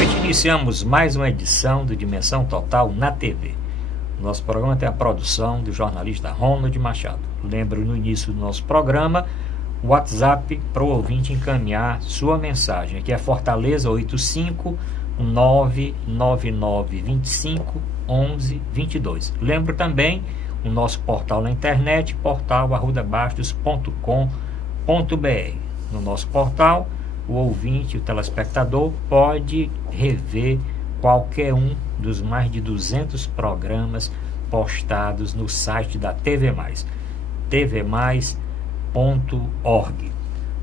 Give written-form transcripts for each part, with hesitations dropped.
noite, iniciamos mais uma edição do Dimensão Total na TV. Nosso programa tem a produção do jornalista Ronald Machado. Lembro no início do nosso programa o WhatsApp para o ouvinte encaminhar sua mensagem, aqui é Fortaleza 85999251122. Lembro também o nosso portal na internet, portal@arrudabastos.com.br. No nosso portal, o ouvinte, o telespectador pode rever qualquer um dos mais de 200 programas postados no site da TV+, tvmais.org.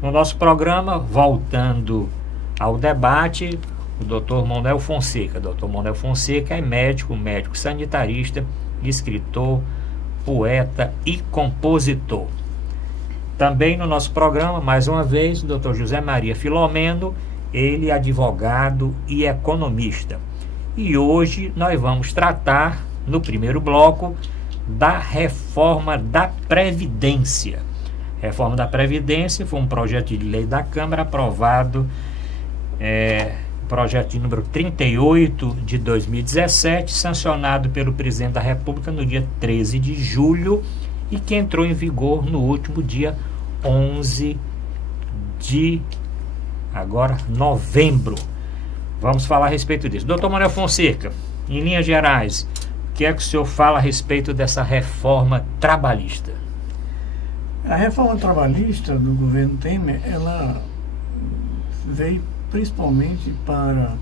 No nosso programa, voltando ao debate, o Dr. Manuel Fonseca. Dr. Manuel Fonseca é médico sanitarista, escritor, poeta e compositor. Também no nosso programa, mais uma vez, o Dr. José Maria Filomeno, ele é advogado e economista. E hoje nós vamos tratar, no primeiro bloco, da reforma da Previdência. Reforma da Previdência foi um projeto de lei da Câmara aprovado, projeto de número 38 de 2017, sancionado pelo presidente da República no dia 13 de julho e que entrou em vigor no último dia 11 de novembro. Vamos falar a respeito disso. Doutor Manuel Fonseca, em linhas gerais, o que é que o senhor fala a respeito dessa reforma trabalhista? A reforma trabalhista do governo Temer, ela veio principalmente para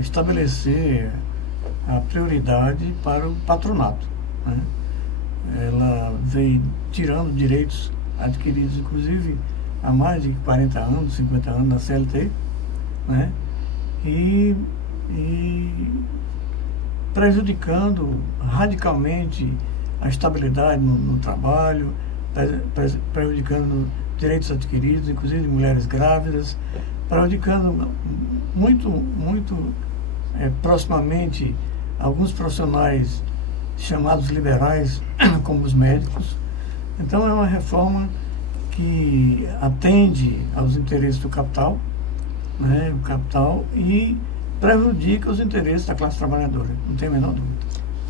estabelecer a prioridade para o patronato, né? Ela veio tirando direitos adquiridos, inclusive, há mais de 40 anos, 50 anos na CLT, né? E prejudicando radicalmente a estabilidade no trabalho, prejudicando direitos adquiridos, inclusive de mulheres grávidas, prejudicando muito proximamente alguns profissionais chamados liberais, como os médicos. Então é uma reforma que atende aos interesses do capital, né, o capital, e prejudica os interesses da classe trabalhadora, não tem a menor dúvida.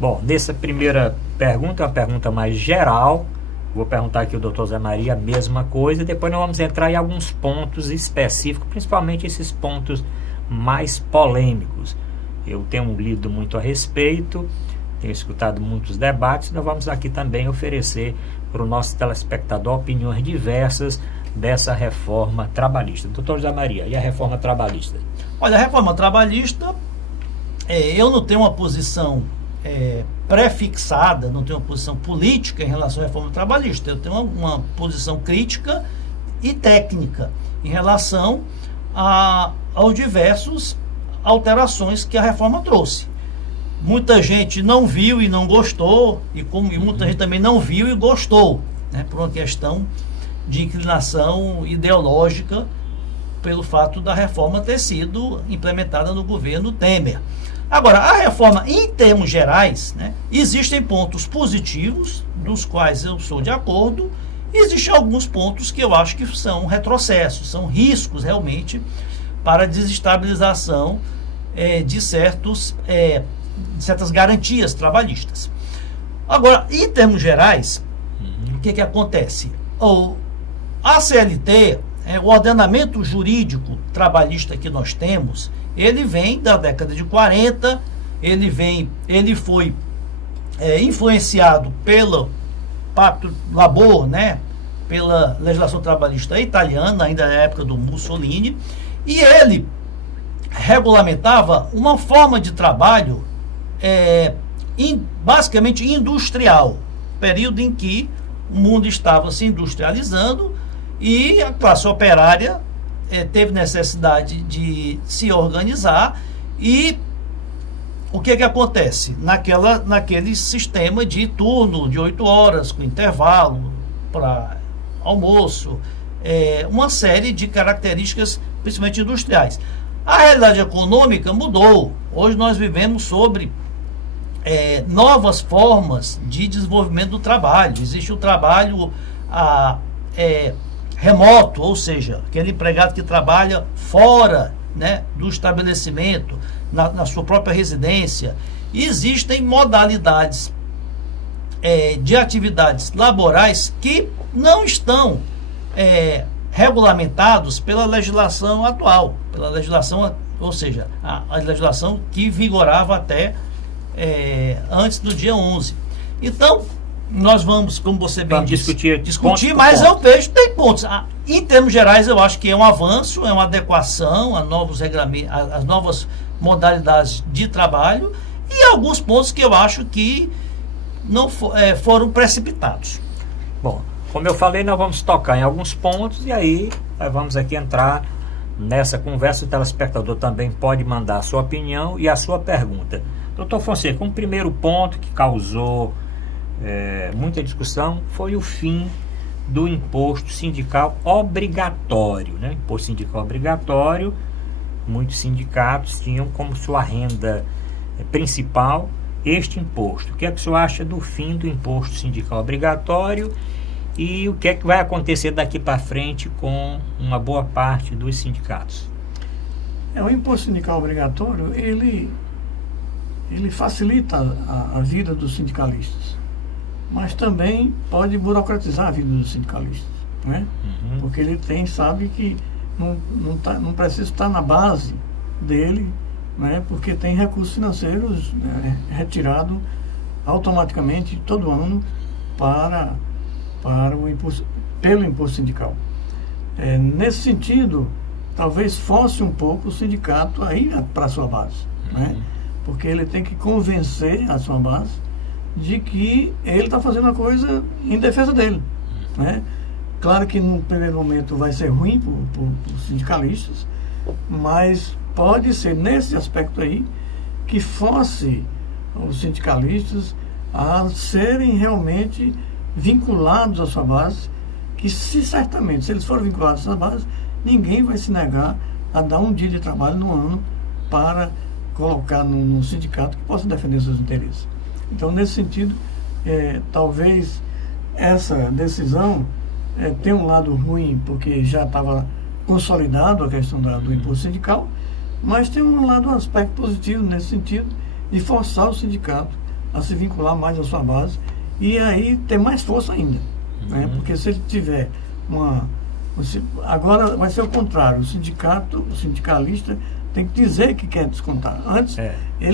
Bom, nessa primeira pergunta, uma pergunta mais geral, vou perguntar aqui ao doutor Zé Maria a mesma coisa, e depois nós vamos entrar em alguns pontos específicos, principalmente esses pontos mais polêmicos. Eu tenho lido muito a respeito, tenho escutado muitos debates, nós vamos aqui também oferecer para o nosso telespectador opiniões diversas dessa reforma trabalhista. Doutor Zé Maria, e a reforma trabalhista? Olha, a reforma trabalhista, eu não tenho uma posição pré-fixada, não tenho uma posição política em relação à reforma trabalhista. Eu tenho uma posição crítica e técnica em relação aos diversos alterações que a reforma trouxe. Muita gente não viu e não gostou, e muita gente também não viu e gostou, né, por uma questão de inclinação ideológica, pelo fato da reforma ter sido implementada no governo Temer. Agora, a reforma, em termos gerais, né, existem pontos positivos, dos quais eu sou de acordo, e existem alguns pontos que eu acho que são retrocessos, são riscos realmente para a desestabilização de certas garantias trabalhistas. Agora, em termos gerais, o que acontece? A CLT, o ordenamento jurídico trabalhista que nós temos, ele vem da década de 40, ele foi influenciado pelo Pacto Labor, né, pela legislação trabalhista italiana, ainda na época do Mussolini, e ele regulamentava uma forma de trabalho basicamente industrial, período em que o mundo estava se industrializando e a classe operária teve necessidade de se organizar. E o que acontece? Naquele sistema de turno de 8 horas, com intervalo para almoço, uma série de características, principalmente industriais. A realidade econômica mudou. Hoje nós vivemos sobre novas formas de desenvolvimento do trabalho. Existe o trabalho remoto, ou seja, aquele empregado que trabalha fora né, do estabelecimento, na sua própria residência. Existem modalidades de atividades laborais que não estão regulamentados pela legislação atual, pela legislação, ou seja, a legislação que vigorava até antes do dia 11. Então, nós vamos, como você bem disse, discutir, mas eu vejo que tem pontos. Em termos gerais, eu acho que é um avanço, é uma adequação a novos regramentos, as novas modalidades de trabalho, e alguns pontos que eu acho que não foram precipitados. Bom, como eu falei, nós vamos tocar em alguns pontos e aí nós vamos aqui entrar nessa conversa. O telespectador também pode mandar a sua opinião e a sua pergunta. Doutor Fonseca, um primeiro ponto que causou muita discussão foi o fim do imposto sindical obrigatório, né? Imposto sindical obrigatório, muitos sindicatos tinham como sua renda principal este imposto. O que é que o senhor acha do fim do imposto sindical obrigatório e o que é que vai acontecer daqui para frente com uma boa parte dos sindicatos? O imposto sindical obrigatório, ele facilita a vida dos sindicalistas, mas também pode burocratizar a vida dos sindicalistas, né? Porque ele sabe que não precisa estar na base dele, né? Porque tem recursos financeiros, né, retirado automaticamente todo ano pelo imposto sindical. Nesse sentido, talvez force um pouco o sindicato a ir para a sua base, né? Porque ele tem que convencer a sua base de que ele está fazendo a coisa em defesa dele, né? Claro que no primeiro momento vai ser ruim para os sindicalistas, mas pode ser nesse aspecto aí que force os sindicalistas a serem realmente vinculados à sua base, que certamente, se eles forem vinculados à sua base, ninguém vai se negar a dar um dia de trabalho no ano para colocar no sindicato que possa defender seus interesses. Então, nesse sentido, talvez essa decisão tenha um lado ruim, porque já estava consolidado a questão do imposto sindical, mas tem um aspecto positivo nesse sentido, de forçar o sindicato a se vincular mais à sua base e aí ter mais força ainda, né? Porque se ele tiver agora vai ser o contrário, o sindicalista tem que dizer que quer descontar. Antes,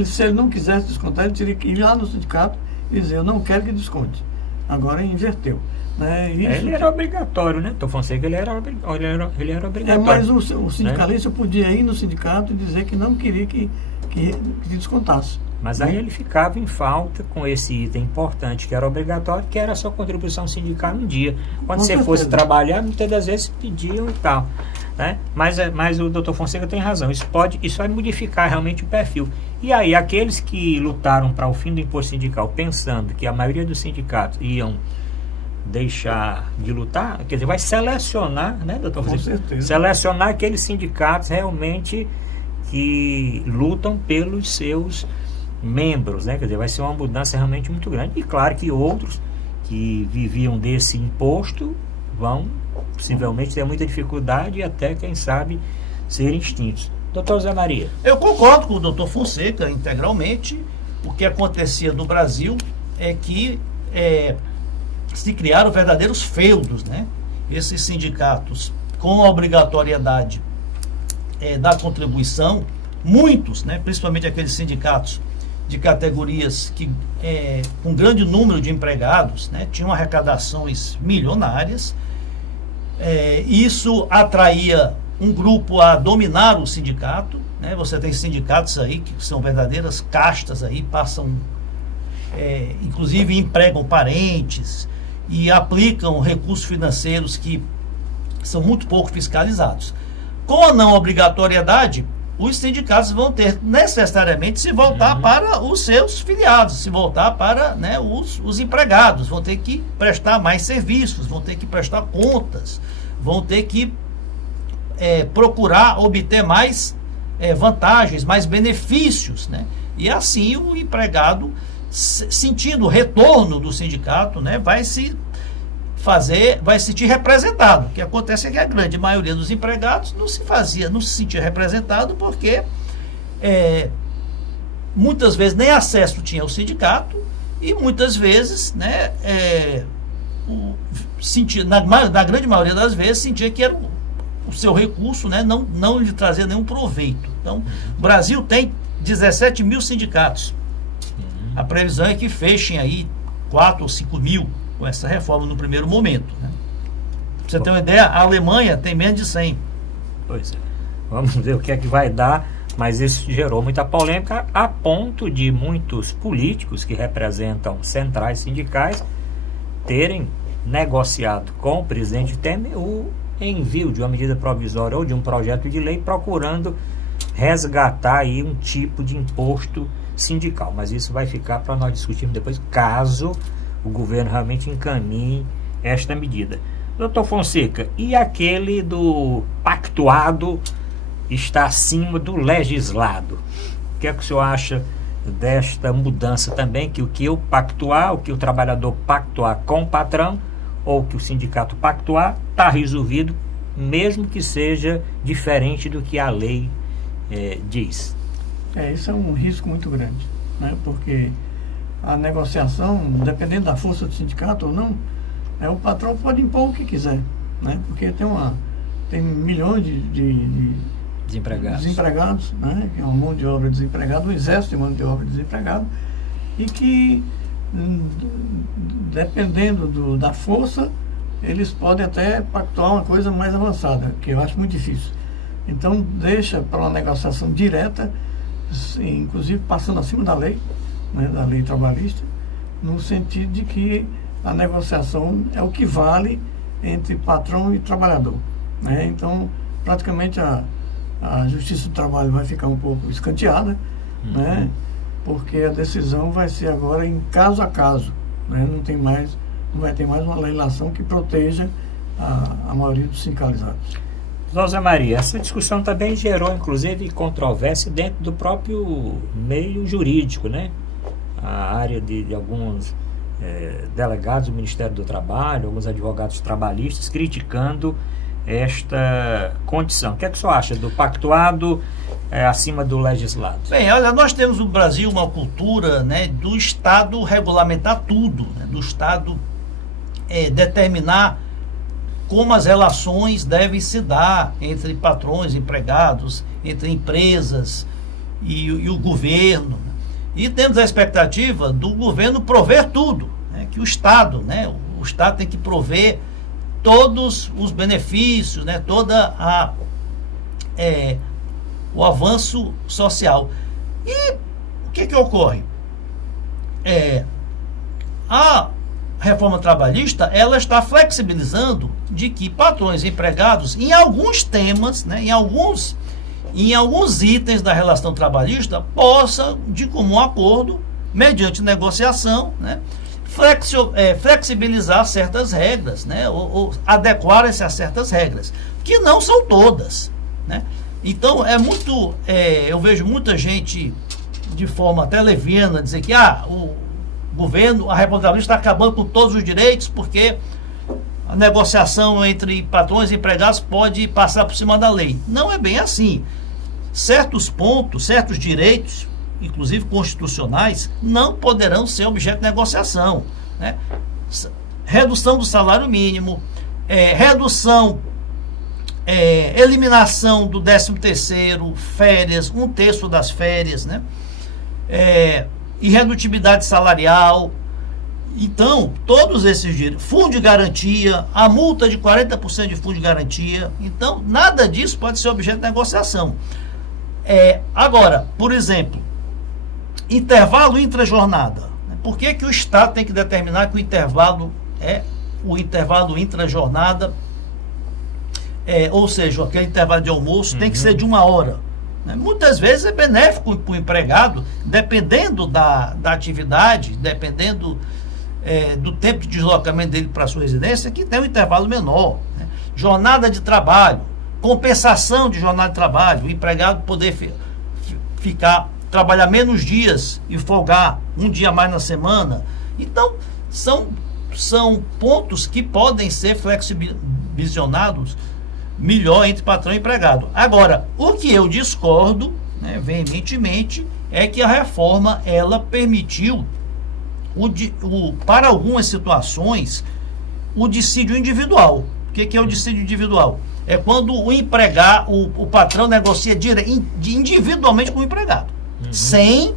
se ele não quisesse descontar, ele teria que ir lá no sindicato e dizer, eu não quero que desconte. Agora inverteu, né? Ele era obrigatório, né? Estou falando que ele era obrigatório. Mas o sindicalista podia ir no sindicato e dizer que não queria que descontasse. Mas aí ele ficava em falta com esse item importante que era obrigatório, que era a sua contribuição sindical um dia. Quando você fosse trabalhar, muitas das vezes pediam e tal, né? Mas o doutor Fonseca tem razão, isso vai modificar realmente o perfil. E aí aqueles que lutaram para o fim do imposto sindical, pensando que a maioria dos sindicatos iam deixar de lutar, quer dizer, vai selecionar, né, doutor Fonseca? Com certeza. Selecionar aqueles sindicatos realmente que lutam pelos seus membros, né? Quer dizer, vai ser uma mudança realmente muito grande. E claro que outros que viviam desse imposto vão possivelmente ter muita dificuldade e até, quem sabe, ser extintos. Doutor Zé Maria. Eu concordo com o doutor Fonseca integralmente. O que acontecia no Brasil é que se criaram verdadeiros feudos, né? Esses sindicatos com a obrigatoriedade da contribuição, muitos, né? Principalmente aqueles sindicatos de categorias que com grande número de empregados, né, tinham arrecadações milionárias. Isso atraía um grupo a dominar o sindicato, né? Você tem sindicatos aí que são verdadeiras castas aí, passam inclusive empregam parentes e aplicam recursos financeiros que são muito pouco fiscalizados. Com a não obrigatoriedade, os sindicatos vão ter necessariamente se voltar para os seus filiados, se voltar para, né, os empregados, vão ter que prestar mais serviços, vão ter que prestar contas, vão ter que procurar obter mais vantagens, mais benefícios, né? E assim o empregado, sentindo o retorno do sindicato, né, vai se vai se sentir representado. O que acontece é que a grande maioria dos empregados não se sentia representado porque muitas vezes nem acesso tinha ao sindicato e muitas vezes, né, na grande maioria das vezes sentia que era o seu recurso, né, não lhe trazia nenhum proveito. Então, o Brasil tem 17 mil sindicatos. A previsão é que fechem aí 4 ou 5 mil com essa reforma no primeiro momento, né? Pra você ter uma ideia, a Alemanha tem menos de 100. Pois é. Vamos ver o que é que vai dar, mas isso gerou muita polêmica a ponto de muitos políticos que representam centrais sindicais terem negociado com o presidente Temer o envio de uma medida provisória ou de um projeto de lei procurando resgatar aí um tipo de imposto sindical. Mas isso vai ficar para nós discutirmos depois, caso o governo realmente encaminhe esta medida. Doutor Fonseca, e aquele do pactuado está acima do legislado? O que é que o senhor acha desta mudança também, que o que eu pactuar, o que o trabalhador pactuar com o patrão, ou que o sindicato pactuar, está resolvido, mesmo que seja diferente do que a lei diz? Isso é um risco muito grande, né? Porque a negociação, dependendo da força do sindicato ou não, o patrão pode impor o que quiser, né? Porque tem milhões de desempregados, né? Que é uma mão de obra desempregada, um exército de mão de obra desempregada, e que, dependendo da força, eles podem até pactuar uma coisa mais avançada, que eu acho muito difícil. Então, deixa para uma negociação direta, inclusive passando acima da lei, né, da lei trabalhista, no sentido de que a negociação é o que vale entre patrão e trabalhador, né? Então, praticamente a Justiça do Trabalho vai ficar um pouco escanteada, né? Porque a decisão vai ser agora em caso a caso, né? Não vai ter mais uma legislação que proteja a maioria dos sindicalizados. José Maria, essa discussão também gerou, inclusive, controvérsia dentro do próprio meio jurídico, né? A área de alguns delegados do Ministério do Trabalho, alguns advogados trabalhistas, criticando esta condição. O que é que o senhor acha do pactuado acima do legislado? Bem, olha, nós temos no Brasil uma cultura, né, do Estado regulamentar tudo, né, do Estado determinar como as relações devem se dar entre patrões, empregados, entre empresas e o governo. E temos a expectativa do governo prover tudo, né? Que o Estado tem que prover todos os benefícios, né? O avanço social. E o que ocorre? A reforma trabalhista, ela está flexibilizando de que patrões e empregados, em alguns temas, né, em alguns itens da relação trabalhista, possam, de comum acordo, mediante negociação, né, flexibilizar certas regras, né, ou adequar-se a certas regras, que não são todas, né. Então, eu vejo muita gente, de forma até leviana, dizer que o governo, a reforma trabalhista está acabando com todos os direitos, porque a negociação entre patrões e empregados pode passar por cima da lei. Não é bem assim. Certos pontos, certos direitos, inclusive constitucionais, não poderão ser objeto de negociação, né? Redução do salário mínimo, eliminação do 13º, férias, 1/3 das férias, né? Irredutibilidade salarial. Então, todos esses direitos, fundo de garantia, a multa de 40% de fundo de garantia. Então, nada disso pode ser objeto de negociação. Agora, por exemplo, intervalo intrajornada. Por que o Estado tem que determinar que o intervalo intrajornada, ou seja, aquele intervalo de almoço, tem que ser de 1 hora? Muitas vezes é benéfico para o empregado, dependendo da atividade, dependendo do tempo de deslocamento dele para a sua residência, que tem um intervalo menor, né? Jornada de trabalho, compensação de jornada de trabalho, o empregado poder trabalhar menos dias e folgar um dia a mais na semana. Então, são são pontos que podem ser flexibilizados melhor entre patrão e empregado. Agora, o que eu discordo, né, veementemente, é que a reforma ela permitiu para algumas situações o dissídio individual. O que é o dissídio individual? É quando o patrão negocia individualmente com o empregado, sem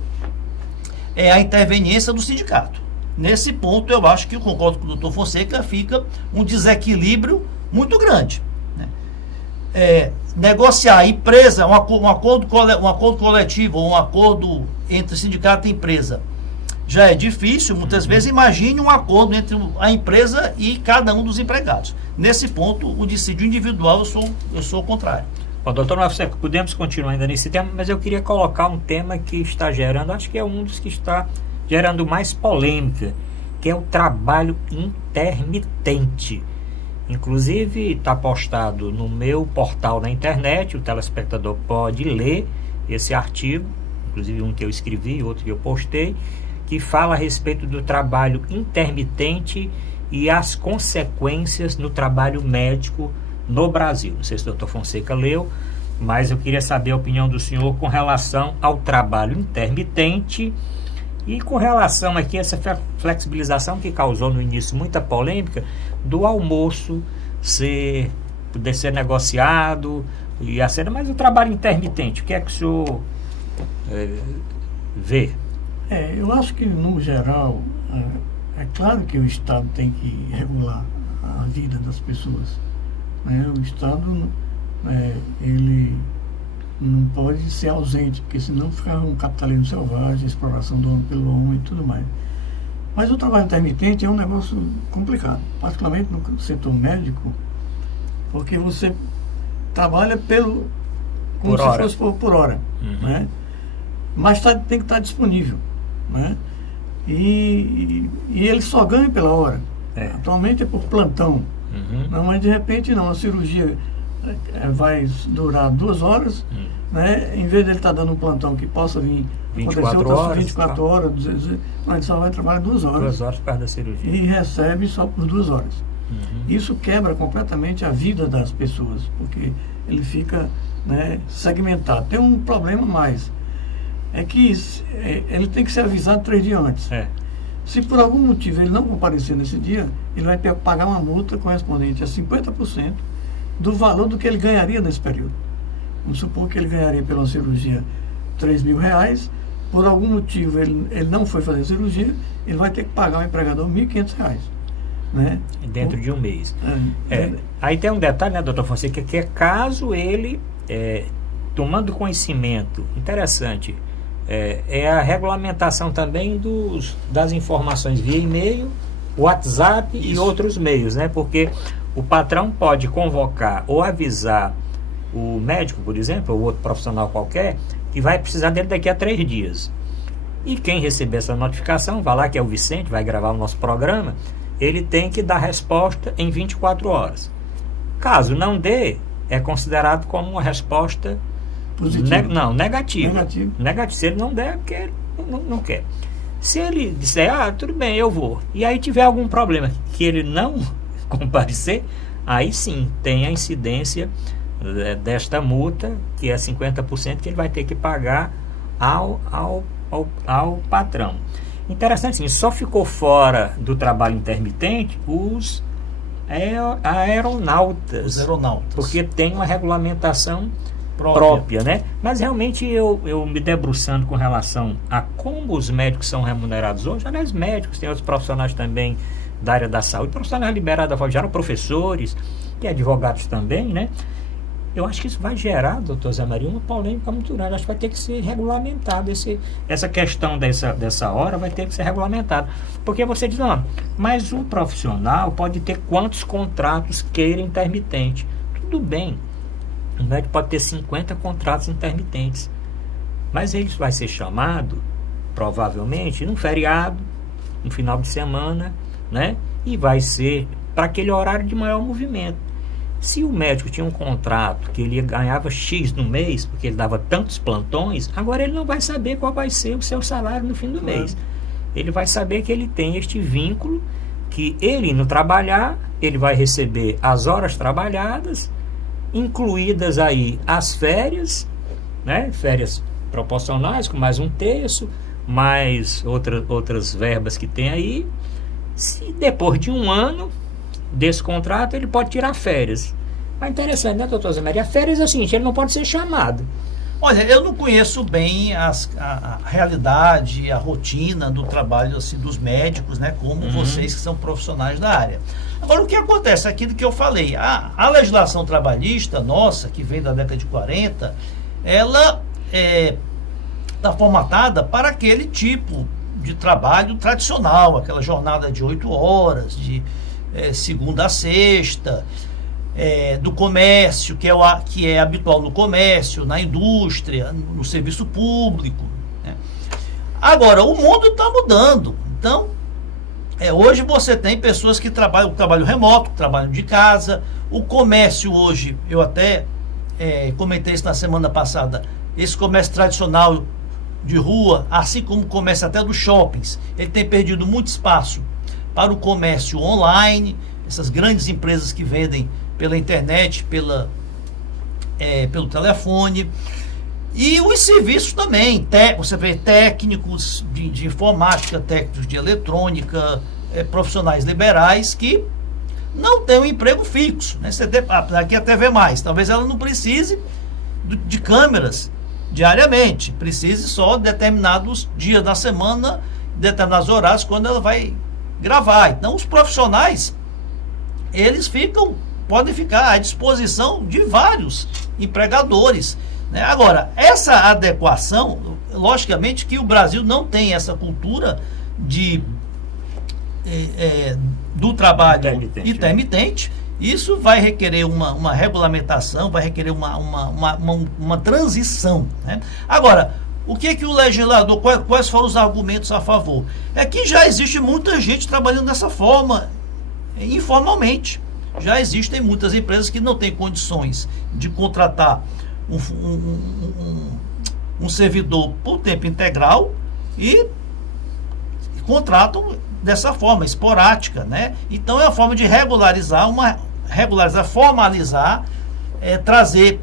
a interveniência do sindicato. Nesse ponto, eu acho que eu concordo com o doutor Fonseca, fica um desequilíbrio muito grande. Negociar empresa, um acordo coletivo ou um acordo entre sindicato e empresa já é difícil, muitas vezes. Imagine um acordo entre a empresa e cada um dos empregados. Nesse ponto, o dissídio individual, eu sou o contrário. Bom, doutor Fonseca, podemos continuar ainda nesse tema, mas eu queria colocar um tema que está gerando, acho que é um dos que está gerando mais polêmica, que é o trabalho intermitente. Inclusive, está postado no meu portal na internet, o telespectador pode ler esse artigo, inclusive um que eu escrevi, outro que eu postei, que fala a respeito do trabalho intermitente e as consequências no trabalho médico no Brasil. Não sei se o doutor Fonseca leu, mas eu queria saber a opinião do senhor com relação ao trabalho intermitente e com relação aqui a essa flexibilização que causou no início muita polêmica do almoço poder ser negociado e a cena, mas o trabalho intermitente, o que é que o senhor vê? Eu acho que, no geral, é claro que o Estado tem que regular a vida das pessoas. O Estado, ele não pode ser ausente, porque senão fica um capitalismo selvagem, exploração do homem pelo homem e tudo mais. Mas o trabalho intermitente é um negócio complicado, particularmente no setor médico, porque você trabalha como se fosse por hora, né? Mas tem que estar disponível, né? E ele só ganha pela hora. Atualmente é por plantão. Não, mas de repente não, a cirurgia vai durar 2 horas, né? Em vez de ele estar dando um plantão que possa vir 24 horas, mas ele só vai trabalhar 2 horas. 2 horas para da cirurgia. E recebe só por 2 horas. Isso quebra completamente a vida das pessoas, porque ele fica, né, segmentado. Tem um problema mais, é que ele tem que ser avisado 3 dias antes. Se por algum motivo ele não comparecer nesse dia, ele vai pagar uma multa correspondente a 50% do valor do que ele ganharia nesse período. Vamos supor que ele ganharia pela cirurgia R$3.000, por algum motivo ele não foi fazer a cirurgia, ele vai ter que pagar ao empregador R$1.500, né? Dentro de um mês. Aí tem um detalhe, né, doutor Fonseca, que é caso ele, tomando conhecimento, interessante, é a regulamentação também das informações via e-mail, WhatsApp e outros meios, né? Porque o patrão pode convocar ou avisar o médico, por exemplo, ou outro profissional qualquer, que vai precisar dele daqui a 3 dias. E quem receber essa notificação, vai lá, que é o Vicente, vai gravar o nosso programa, ele tem que dar resposta em 24 horas. Caso não dê, é considerado como uma resposta negativa. Se ele não der, é porque ele não quer. Se ele disser, tudo bem, eu vou, e aí tiver algum problema que ele não comparecer, aí sim tem a incidência desta multa, que é 50%, que ele vai ter que pagar ao patrão. Interessante, sim, só ficou fora do trabalho intermitente os aeronautas. Porque tem uma regulamentação própria, né? Mas realmente eu me debruçando com relação a como os médicos são remunerados hoje, aliás, médicos, tem outros profissionais também da área da saúde, profissionais liberados, já eram professores e advogados também, né? Eu acho que isso vai gerar, doutor Zé Maria, uma polêmica muito grande. Acho que vai ter que ser regulamentado. Essa questão dessa hora vai ter que ser regulamentada. Porque você diz, não, mas um profissional pode ter quantos contratos queira intermitente. Tudo bem, o médico pode ter 50 contratos intermitentes. Mas ele vai ser chamado, provavelmente, num feriado, no final de semana, né? E vai ser para aquele horário de maior movimento. Se o médico tinha um contrato que ele ganhava X no mês, porque ele dava tantos plantões, agora ele não vai saber qual vai ser o seu salário no fim do mês. Ele vai saber que ele tem este vínculo que ele indo trabalhar, ele vai receber as horas trabalhadas, incluídas aí as férias, né? Férias proporcionais, com mais 1/3, mais outras verbas que tem aí. Se depois de 1 ano desse contrato, ele pode tirar férias. Mas interessante, né, doutor Zé Maria? Férias é o seguinte, ele não pode ser chamado. Olha, eu não conheço bem a realidade, a rotina do trabalho assim, dos médicos, né, como vocês que são profissionais da área. Agora, o que acontece? Aquilo que eu falei, a legislação trabalhista nossa, que vem da década de 40, ela está formatada para aquele tipo de trabalho tradicional, aquela jornada de 8 horas, de segunda a sexta, do comércio, que é habitual no comércio, na indústria, no serviço público, né? Agora, o mundo está mudando. Então, hoje você tem pessoas que trabalham remoto, trabalham de casa. O comércio hoje, eu até comentei isso na semana passada, esse comércio tradicional de rua, assim como o comércio até dos shoppings, ele tem perdido muito espaço para o comércio online, essas grandes empresas que vendem pela internet, pelo telefone. E os serviços também, você vê técnicos de informática, técnicos de eletrônica, profissionais liberais que não têm um emprego fixo, né? Aqui até vê mais, talvez ela não precise de câmeras diariamente, precise só determinados dias da semana, determinados horários quando ela vai gravar. Então os profissionais, eles podem ficar à disposição de vários empregadores, né? Agora, essa adequação, logicamente que o Brasil não tem essa cultura do trabalho intermitente. Isso vai requerer uma regulamentação, vai requerer uma transição, né? Agora, o que o legislador, quais foram os argumentos a favor? É que já existe muita gente trabalhando dessa forma, informalmente. Já existem muitas empresas que não têm condições de contratar um servidor por tempo integral e contratam dessa forma, esporádica, né? Então é a forma de regularizar, formalizar, trazer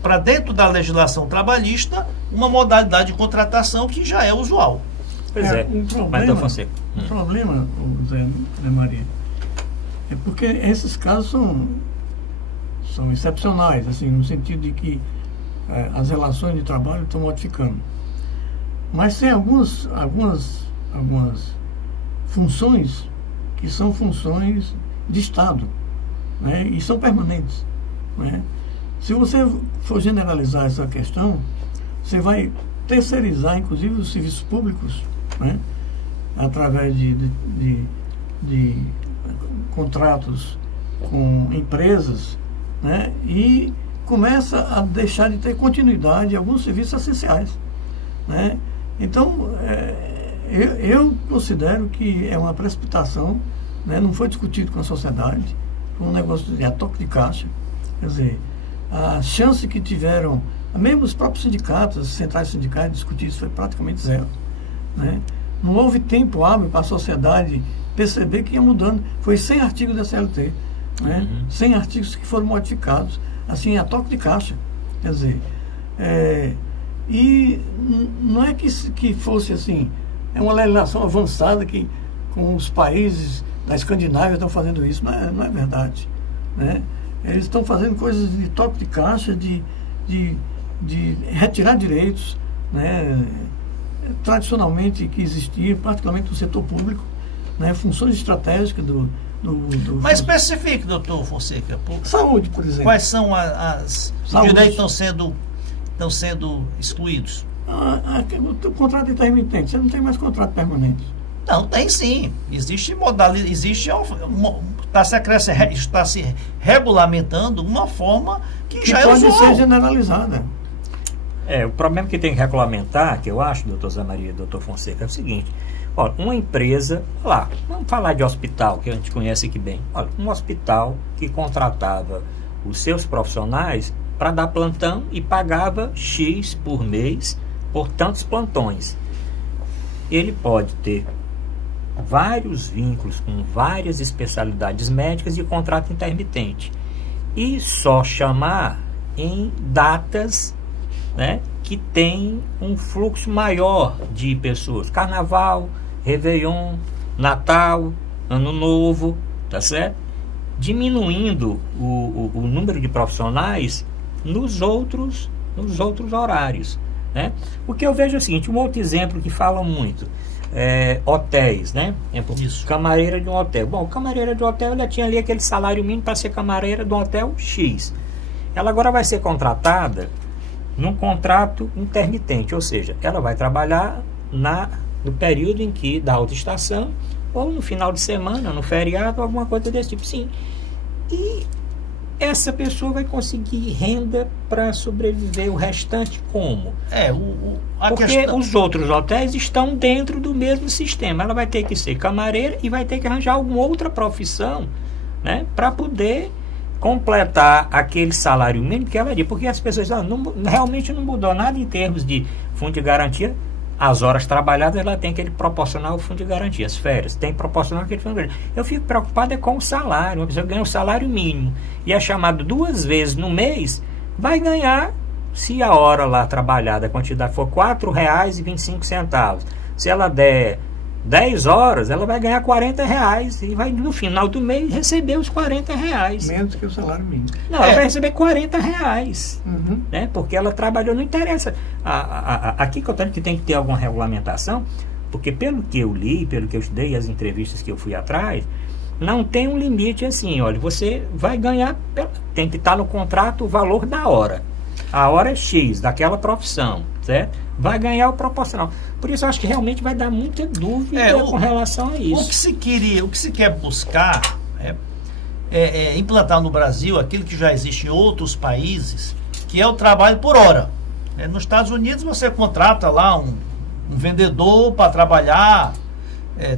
para dentro da legislação trabalhista uma modalidade de contratação que já é usual. Pois é. Um problema, Zé Maria, é porque esses casos são excepcionais, assim, no sentido de que as relações de trabalho estão modificando. Mas tem algumas funções que são funções de Estado, né? E são permanentes, né? Se você for generalizar essa questão, você vai terceirizar, inclusive, os serviços públicos, né? Através de contratos com empresas, né? E começa a deixar de ter continuidade em alguns serviços essenciais, né? Então, eu considero que é uma precipitação, né? Não foi discutido com a sociedade, foi um negócio a toque de caixa. Quer dizer, a chance que tiveram, mesmo os próprios sindicatos, as centrais sindicais, discutir isso foi praticamente zero, né? Não houve tempo hábil para a sociedade perceber que ia mudando. Foi 100 artigos da CLT, né? 100 artigos que foram modificados, assim, a toque de caixa. Quer dizer, e não é que fosse assim, é uma legislação avançada que com os países da Escandinávia estão fazendo isso, não é verdade, né? Eles estão fazendo coisas de toque de caixa, de retirar direitos, né? Tradicionalmente que existia, particularmente no setor público, né? Funções estratégicas do Mas especifique, doutor Fonseca. Saúde, por exemplo. Quais são os direitos que estão sendo excluídos? O contrato intermitente, você não tem mais contrato permanente. Não, tem sim. Existe modalidade, está se regulamentando uma forma que já pode é usual. ser generalizada. O problema que tem que regulamentar, que eu acho, doutor Zé Maria e doutor Fonseca, é o seguinte: olha, uma empresa, vamos falar de hospital, que a gente conhece aqui bem. Olha, um hospital que contratava os seus profissionais para dar plantão e pagava X por mês por tantos plantões. Ele pode ter vários vínculos com várias especialidades médicas de contrato intermitente. E só chamar em datas, né, que tem um fluxo maior de pessoas. Carnaval, Réveillon, Natal, Ano Novo, tá certo? Diminuindo o número de profissionais nos outros horários, né? O que eu vejo é o seguinte, um outro exemplo que falam muito, hotéis, né? Isso. Camareira de um hotel. Bom, camareira de um hotel, ela tinha ali aquele salário mínimo para ser camareira de um hotel X. Ela agora vai ser contratada num contrato intermitente, ou seja, ela vai trabalhar no período em que da autoestação, ou no final de semana, no feriado, alguma coisa desse tipo. Sim. E essa pessoa vai conseguir renda para sobreviver o restante como? Porque os outros hotéis estão dentro do mesmo sistema. Ela vai ter que ser camareira e vai ter que arranjar alguma outra profissão, né, para poder completar aquele salário mínimo que ela diz. Porque as pessoas realmente não mudou nada em termos de fundo de garantia. As horas trabalhadas, ela tem que proporcionar o fundo de garantia. As férias tem que proporcionar aquele fundo de garantia. Eu fico preocupado com o salário. Uma pessoa ganha o salário mínimo e é chamado 2 vezes no mês, vai ganhar, se a hora lá trabalhada, a quantidade for R$4,25. Se ela der 10 horas, ela vai ganhar R$40 e vai, no final do mês, receber os R$40. Menos que o salário mínimo. Não, ela vai receber R$40, Uhum. né? Porque ela trabalhou, não interessa. Aqui que eu tenho que tem que ter alguma regulamentação, porque pelo que eu li, pelo que eu estudei, as entrevistas que eu fui atrás, não tem um limite assim, olha, você vai ganhar, tem que estar no contrato o valor da hora. A hora é X, daquela profissão, certo? Vai ganhar o proporcional. Por isso eu acho que realmente vai dar muita dúvida com relação a isso. O que se quer buscar é implantar no Brasil aquilo que já existe em outros países, que é o trabalho por hora. Nos Estados Unidos você contrata lá um vendedor para trabalhar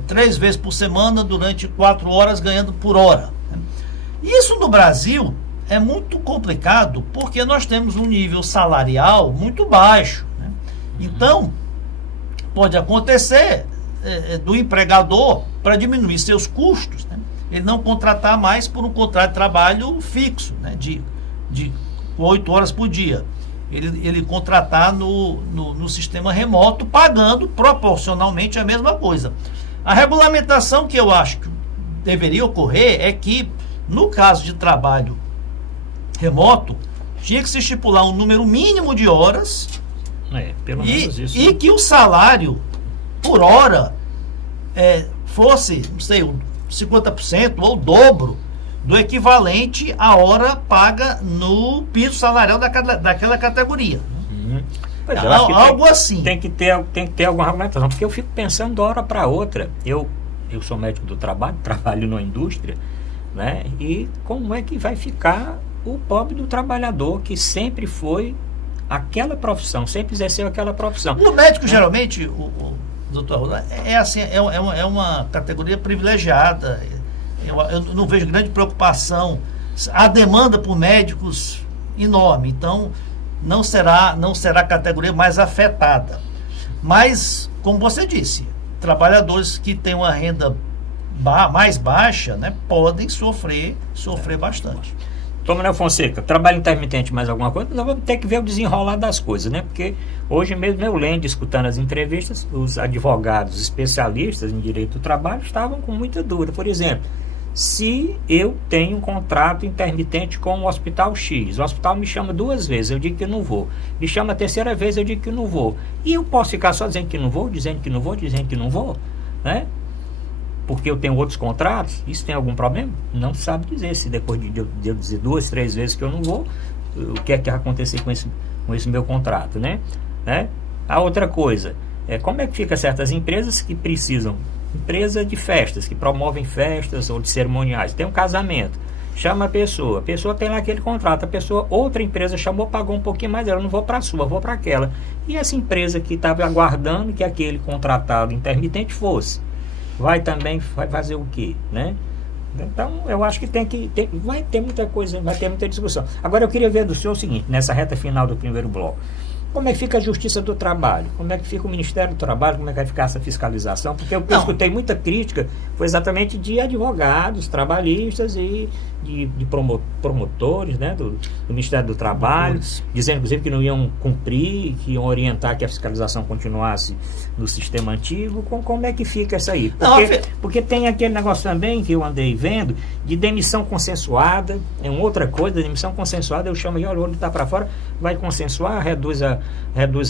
3 vezes por semana durante 4 horas ganhando por hora. Isso no Brasil é muito complicado porque nós temos um nível salarial muito baixo. Então, pode acontecer do empregador, para diminuir seus custos, né, ele não contratar mais por um contrato de trabalho fixo, né, de 8 horas por dia. Ele contratar no sistema remoto, pagando proporcionalmente a mesma coisa. A regulamentação que eu acho que deveria ocorrer é que, no caso de trabalho remoto, tinha que se estipular um número mínimo de horas. Pelo menos isso. E que o salário por hora fosse, não sei, 50% ou o dobro do equivalente à hora paga no piso salarial daquela categoria. Pois Algo assim. Tem que ter alguma regulamentação, porque eu fico pensando de hora para outra. Eu sou médico do trabalho, trabalho na indústria, né? E como é que vai ficar o pobre do trabalhador que sempre foi aquela profissão, sempre exerceu aquela profissão. O médico, geralmente, o doutor Roland, assim, é uma categoria privilegiada. Eu não vejo grande preocupação. A demanda por médicos enorme, então não será a categoria mais afetada. Mas, como você disse, trabalhadores que têm uma renda mais baixa, né, podem sofrer bastante. Tom Manuel Fonseca, trabalho intermitente, mais alguma coisa? Nós vamos ter que ver o desenrolar das coisas, né? Porque hoje mesmo eu lendo, escutando as entrevistas, os advogados especialistas em direito do trabalho estavam com muita dúvida. Por exemplo, se eu tenho um contrato intermitente com o Hospital X, o hospital me chama 2 vezes, eu digo que não vou. Me chama a 3ª vez, eu digo que não vou. E eu posso ficar só dizendo que não vou, dizendo que não vou, dizendo que não vou, né? Porque eu tenho outros contratos, isso tem algum problema? Não sabe dizer. Se depois de eu dizer 2, 3 vezes que eu não vou, o que é que vai acontecer com esse meu contrato, né? A outra coisa, como é que fica certas empresas que precisam, empresa de festas, que promovem festas ou de cerimoniais, tem um casamento, chama a pessoa tem lá aquele contrato, outra empresa chamou, pagou um pouquinho mais, eu não vou para a sua, vou para aquela. E essa empresa que estava aguardando que aquele contratado intermitente fosse, vai fazer o quê, né? Então, eu acho que vai ter muita coisa, vai ter muita discussão. Agora, eu queria ver do senhor o seguinte, nessa reta final do primeiro bloco. como é que fica a Justiça do Trabalho? Como é que fica o Ministério do Trabalho? Como é que vai ficar essa fiscalização? Porque eu escutei muita crítica, foi exatamente de advogados, trabalhistas e de promotores, né, do Ministério do Trabalho, dizendo, inclusive, que não iam cumprir, que iam orientar que a fiscalização continuasse no sistema antigo. Como é que fica isso aí? Porque tem aquele negócio também que eu andei vendo, de demissão consensuada, é uma outra coisa, demissão consensuada, eu chamo aí, olha, o olho está para fora, vai consensuar, reduz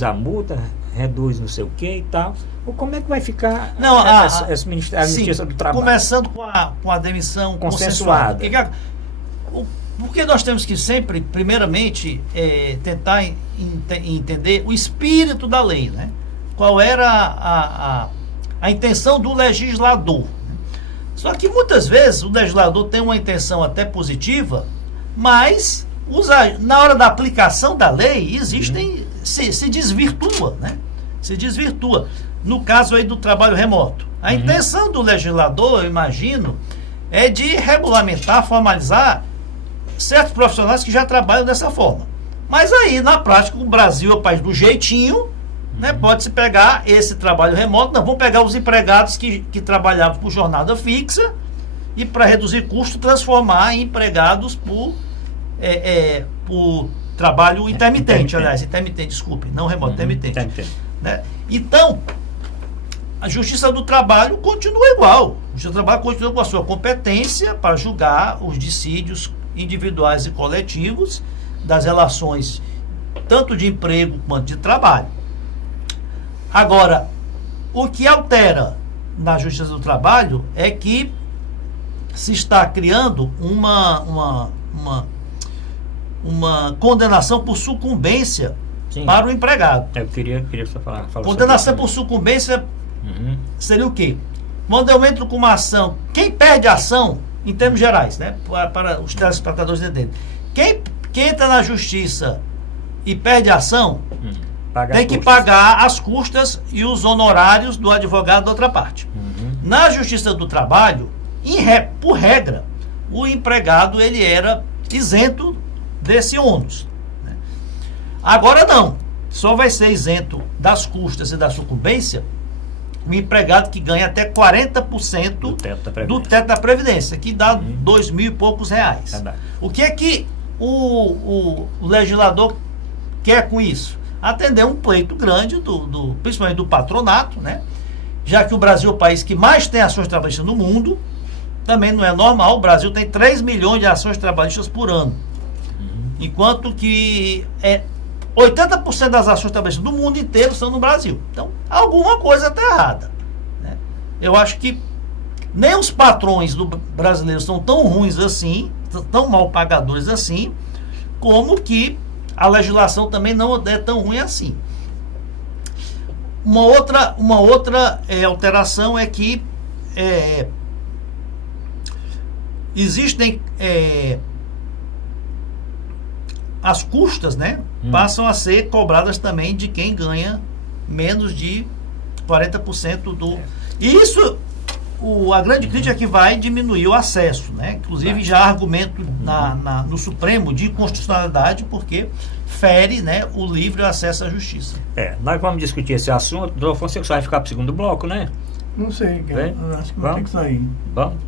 a multa, reduz não sei o que e tal. Como é que vai ficar a Justiça do Trabalho? Começando com a demissão consensuada. Porque nós temos que sempre, primeiramente, tentar entender o espírito da lei, né? Qual era a intenção do legislador. Só que muitas vezes o legislador tem uma intenção até positiva, mas na hora da aplicação da lei existem, se desvirtua, né? Se desvirtua. No caso aí do trabalho remoto. A intenção do legislador, eu imagino, é de regulamentar, formalizar certos profissionais que já trabalham dessa forma. Mas aí, na prática, o Brasil é o país do jeitinho, né? Pode-se pegar esse trabalho remoto, não, vamos pegar os empregados que trabalhavam por jornada fixa e, para reduzir custo, transformar em empregados por trabalho intermitente, desculpe, não remoto, intermitente. Né? Então, a Justiça do Trabalho continua igual. A Justiça do Trabalho continua com a sua competência para julgar os dissídios individuais e coletivos das relações tanto de emprego quanto de trabalho. Agora, o que altera na Justiça do Trabalho é que se está criando uma condenação por sucumbência para o empregado. Eu queria só falar condenação por sucumbência seria o quê? Quando eu entro com uma ação, quem perde a ação, em termos gerais, né, para os telespectadores entenderem, quem entra na justiça e perde a ação, tem que pagar as custas e os honorários do advogado da outra parte. Na Justiça do Trabalho, por regra, o empregado ele era isento desse ônus. Né? Agora não, só vai ser isento das custas e da sucumbência o empregado que ganha até 40% do teto da Previdência, que dá 2 mil e poucos reais. O que é que o legislador quer com isso? Atender um pleito grande, principalmente do patronato, né? Já que o Brasil é o país que mais tem ações trabalhistas no mundo, também não é normal, o Brasil tem 3 milhões de ações trabalhistas por ano. Enquanto que 80% das ações trabalhistas do mundo inteiro são no Brasil. Então, alguma coisa está errada. Né? Eu acho que nem os patrões brasileiros são tão ruins assim, tão mal pagadores assim, como que a legislação também não é tão ruim assim. Uma outra alteração é que existem as custas, né, passam a ser cobradas também de quem ganha menos de 40% do... E isso, a grande crítica é que vai diminuir o acesso, né? Inclusive já há argumento no Supremo de inconstitucionalidade, porque fere, né, o livre acesso à justiça. Nós vamos discutir esse assunto. Doutor Fonseca, você vai ficar para o segundo bloco, né? Não sei, eu acho que vai ter que sair.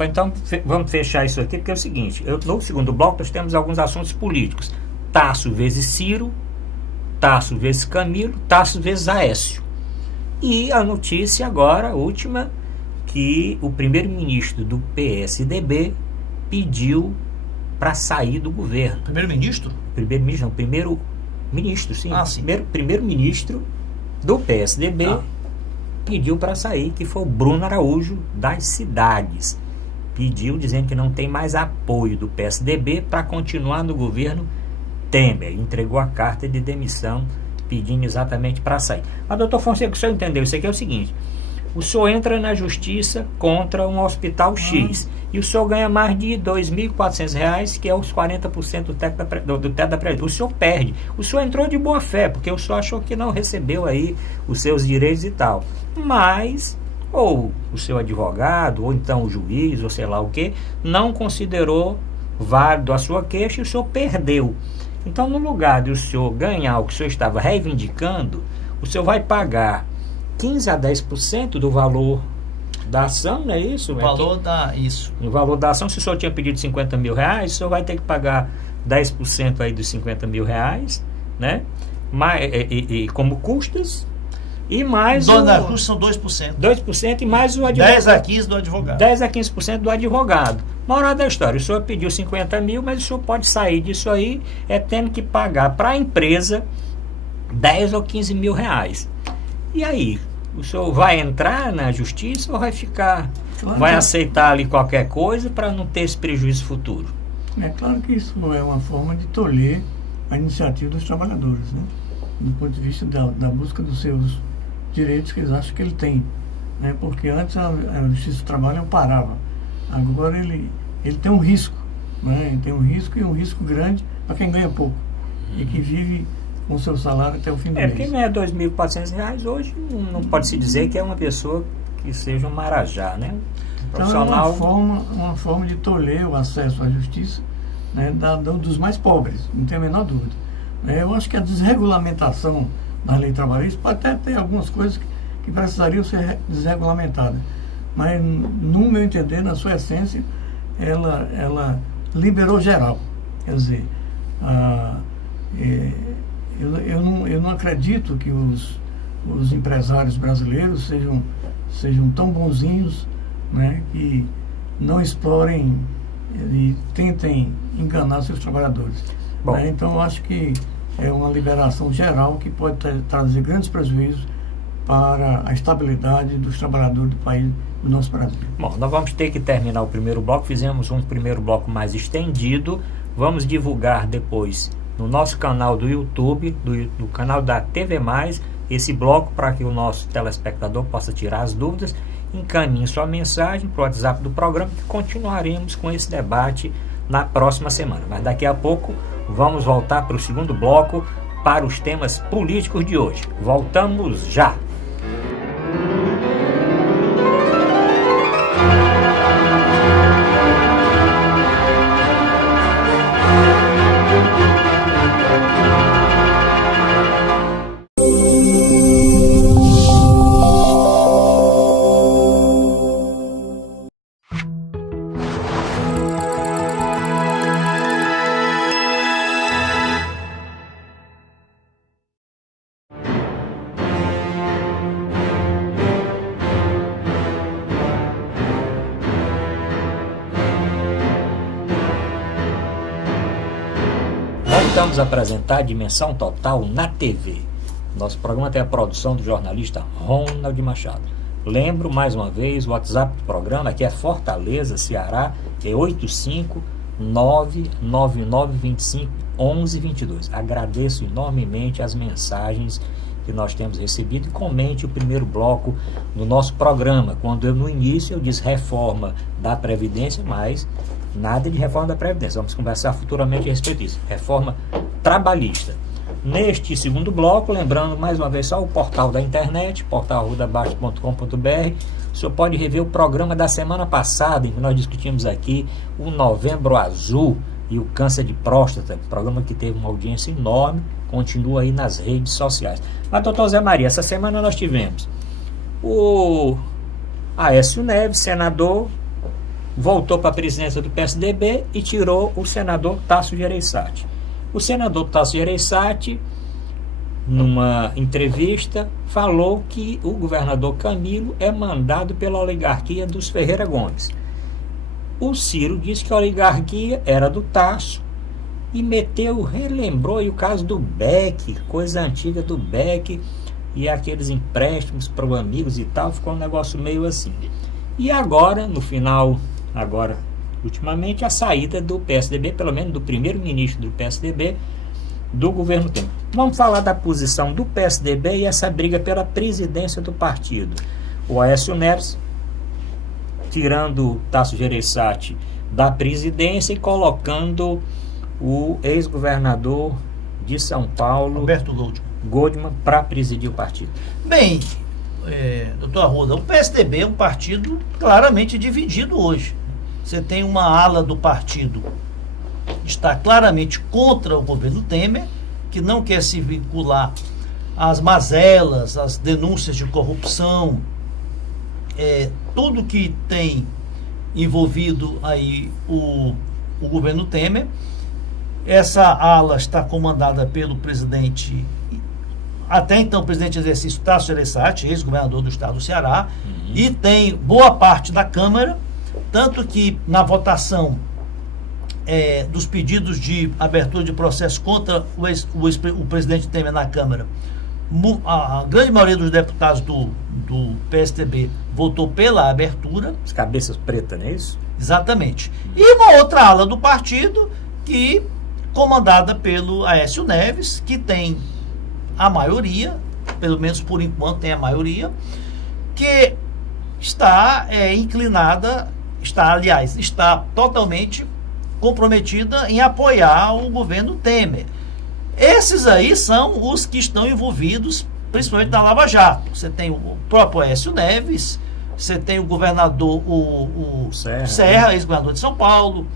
Então, vamos fechar isso aqui, porque é o seguinte, no segundo bloco nós temos alguns assuntos políticos. Tasso vezes Ciro, Tasso vezes Camilo, Tasso vezes Aécio. E a notícia agora, última, que o primeiro-ministro do PSDB pediu para sair do governo. Primeiro-ministro? Primeiro-ministro, não, primeiro-ministro, sim. Sim. Primeiro-ministro do PSDB pediu para sair, que foi o Bruno Araújo das Cidades. Pediu, dizendo que não tem mais apoio do PSDB para continuar no governo Temer. Entregou a carta de demissão pedindo exatamente para sair. Mas, doutor Fonseca, o senhor entendeu? Isso aqui é o seguinte: o senhor entra na justiça contra um hospital X e o senhor ganha mais de R$ 2.400, que é os 40% do teto da Previdência. O senhor perde. O senhor entrou de boa fé, porque o senhor achou que não recebeu aí os seus direitos e tal. Mas, ou o seu advogado, ou então o juiz, ou sei lá o que, não considerou válido a sua queixa e o senhor perdeu. Então, no lugar de o senhor ganhar o que o senhor estava reivindicando, o senhor vai pagar 15 a 10% do valor da ação, não é isso? Isso. O valor da ação, se o senhor tinha pedido 50 mil reais, o senhor vai ter que pagar 10% aí dos 50 mil reais, né? Como custas, e mais custos são 2%. 2% e mais o advogado. 10 a 15% do advogado. 10 a 15% do advogado. Moral da história, o senhor pediu 50 mil, mas o senhor pode sair disso aí tendo que pagar para a empresa 10 ou 15 mil reais. E aí, o senhor vai entrar na justiça ou vai ficar, vai aceitar ali qualquer coisa para não ter esse prejuízo futuro? É claro que isso é uma forma de tolher a iniciativa dos trabalhadores, né? Do ponto de vista da busca dos seus direitos que eles acham que ele tem, né? Porque antes a Justiça do Trabalho parava, agora ele tem um risco, né? Ele tem um risco, e um risco grande para quem ganha pouco e que vive com o seu salário até o fim do mês. Quem ganha R$2.400 hoje não pode se dizer que é uma pessoa que seja um marajá, né? Profissional. Então é uma forma de tolher o acesso à justiça, né, dos mais pobres, não tem a menor dúvida. Eu acho que a desregulamentação da lei trabalhista pode até ter algumas coisas que precisariam ser desregulamentadas, mas no meu entender, na sua essência, ela liberou geral. Quer dizer, eu não acredito que os empresários brasileiros sejam tão bonzinhos, né, que não explorem e tentem enganar seus trabalhadores. Né? Então eu acho que é uma liberação geral que pode trazer grandes prejuízos para a estabilidade dos trabalhadores do país, do nosso Brasil. Bom, nós vamos ter que terminar o primeiro bloco. Fizemos um primeiro bloco mais estendido. Vamos divulgar depois no nosso canal do YouTube, do canal da TV+, esse bloco para que o nosso telespectador possa tirar as dúvidas. Encaminhe sua mensagem para o WhatsApp do programa, que continuaremos com esse debate na próxima semana. Mas daqui a pouco vamos voltar para o segundo bloco, para os temas políticos de hoje. Voltamos já! Voltamos a apresentar Dimensão Total na TV. Nosso programa tem a produção do jornalista Ronald Machado. Lembro mais uma vez, o WhatsApp do programa, que é Fortaleza, Ceará, é 85999251122. Agradeço enormemente as mensagens que nós temos recebido e comente o primeiro bloco do nosso programa, quando no início eu disse reforma da Previdência, mas nada de reforma da Previdência. Vamos conversar futuramente a respeito disso. Reforma trabalhista. Neste segundo bloco, lembrando mais uma vez só o portal da internet, portal.arrudabaixo.com.br. O senhor pode rever o programa da semana passada, em que nós discutimos aqui o Novembro Azul e o câncer de próstata, programa que teve uma audiência enorme, continua aí nas redes sociais. Mas, doutor Zé Maria, essa semana nós tivemos o Aécio Neves, senador, voltou para a presidência do PSDB e tirou o senador Tasso Gereissati. O senador Tasso Gereissati, numa entrevista, falou que o governador Camilo é mandado pela oligarquia dos Ferreira Gomes. O Ciro disse que a oligarquia era do Tasso e relembrou aí o caso do BEC, coisa antiga do BEC, e aqueles empréstimos para amigos e tal, ficou um negócio meio assim. E agora, no final, ultimamente, a saída do PSDB, pelo menos do primeiro-ministro do PSDB, do governo Temer. Vamos falar da posição do PSDB e essa briga pela presidência do partido. O Aécio Neves, tirando o Tasso Gereissati da presidência e colocando o ex-governador de São Paulo, Roberto Goldman, para presidir o partido. Bem, doutor Arruda, o PSDB é um partido claramente dividido hoje. Você tem uma ala do partido está claramente contra o governo Temer, que não quer se vincular às mazelas, às denúncias de corrupção, tudo que tem envolvido aí o governo Temer. Essa ala está comandada pelo presidente, até então presidente de exercício Tasso Gereissati, ex-governador do estado do Ceará, e tem boa parte da Câmara, tanto que na votação dos pedidos de abertura de processo contra o presidente Temer na Câmara, a grande maioria dos deputados do PSDB votou pela abertura. As cabeças pretas, não é isso? Exatamente. E uma outra ala do partido, que comandada pelo Aécio Neves, que tem a maioria, pelo menos por enquanto tem a maioria, que está está totalmente comprometida em apoiar o governo Temer. Esses aí são os que estão envolvidos, principalmente na Lava Jato. Você tem o próprio Aécio Neves, você tem o governador, o Serra, ex-governador de São Paulo,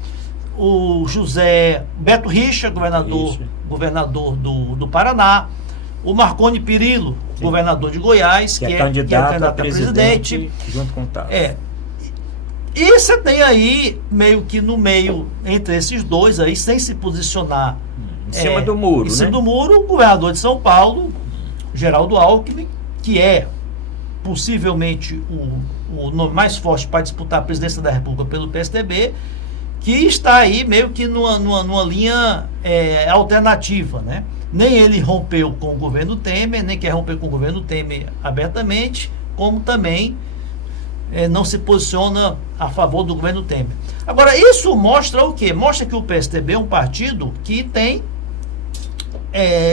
o José Beto Richa, governador do Paraná, o Marconi Perillo, sim, governador de Goiás, que é candidato a presidente, junto com o Tasso. E você tem aí, meio que no meio, entre esses dois aí, sem se posicionar em cima do muro, em cima do muro, o governador de São Paulo, Geraldo Alckmin, que é possivelmente o nome mais forte para disputar a presidência da República pelo PSDB, que está aí meio que numa linha alternativa, né? Nem ele rompeu com o governo Temer, nem quer romper com o governo Temer abertamente, como também não se posiciona a favor do governo Temer. Agora, isso mostra o quê? Mostra que o PSDB é um partido que